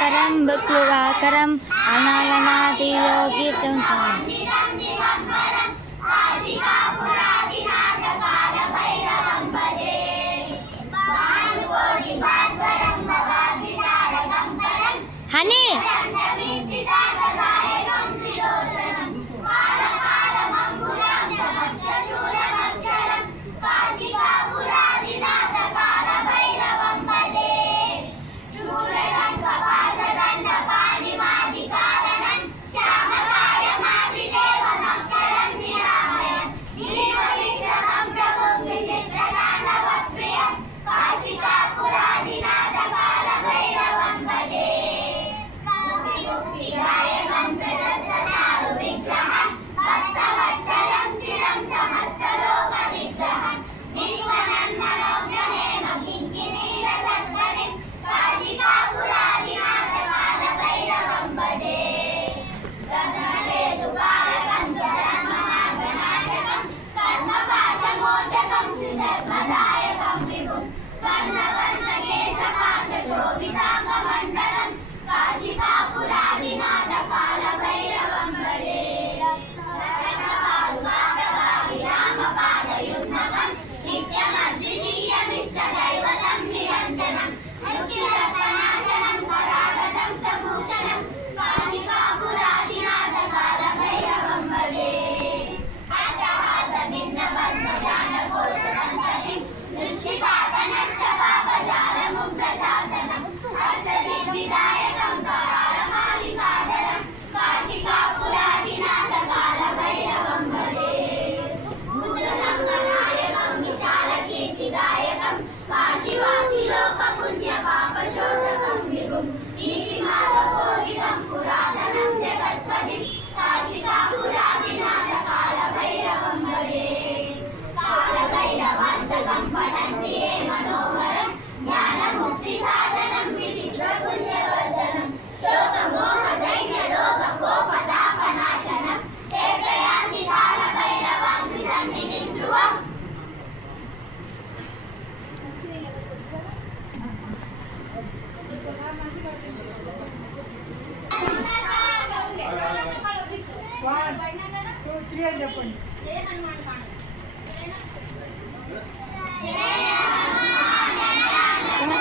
కరం బుక్లుగాకరం అనాలనాది యోగితం honey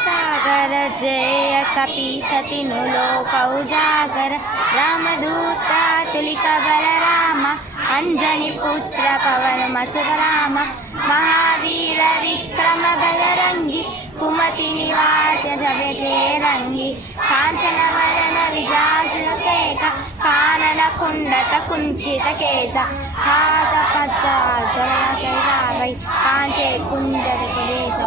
సాగర జయ కపి సతిను లోక ఉజాగర రామదూత తులిక బలరామ అంజని పుత్ర పవన మచుర రామ మహావీర విక్రమ బలరంగి కుమతి నివాస జగతే రంగి కాంచన వరణ విజాసుల కేక కానన కుండత కుంచిత కేశ హాత పచ్చ జయ కైరావై కాంచే కుంజర కుదేశ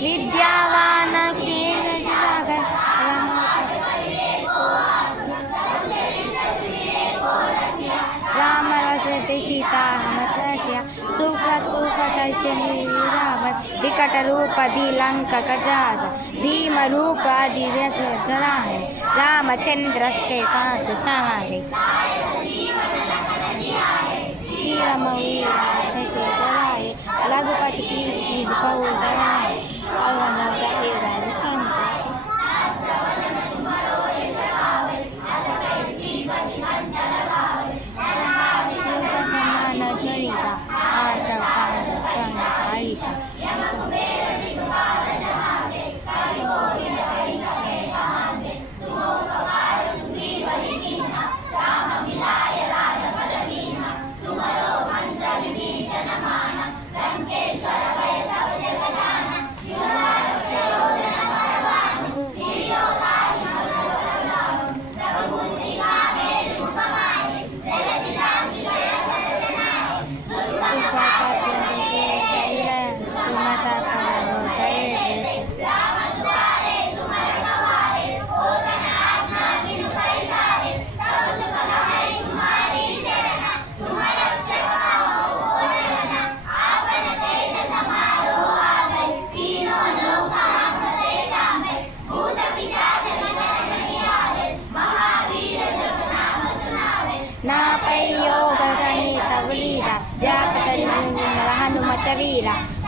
విద్యావాన రామ రసతి సీతా హనుమత్య సుఖ సుఖ రావత్ వికట రూపది లంక గజాద భీమ రూపాది జరాహి रामचंद्र के साथ सहारे श्री राम लघुपति की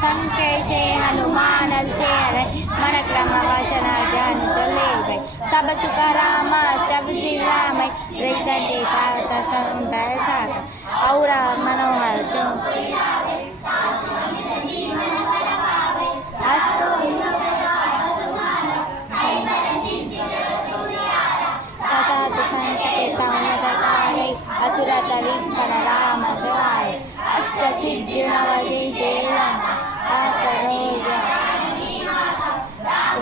संकटे हनुमान चेहरे मन क्रम वचन ध्यान चले गए सब सुख राम सब राम रैत देता समुदय सागर और मनोहर सदा संकटे असुरत विघ्न राम द्वार अष्ट सिद्धि नवनीते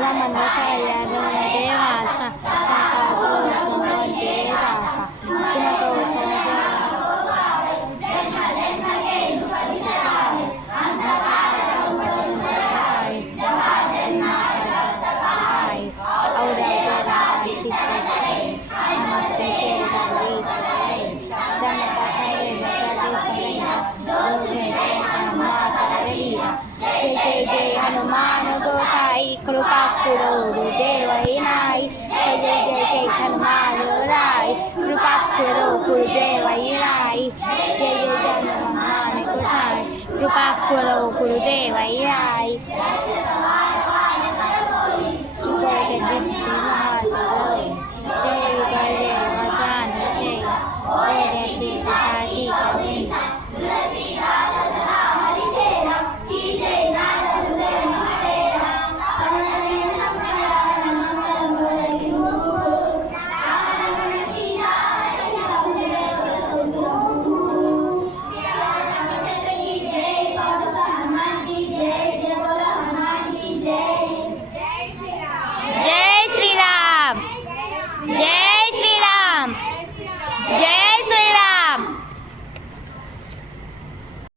रमन वसाय रण देवासा जय जय जय हनुमान गोसाई कृपा करो गुरुदेव नाई जय जय जय जय हनुमान राय कृपा करो गुरुदेव नाई जय जय जय हनुमान गोसाई कृपा करो गुरुदेव नाई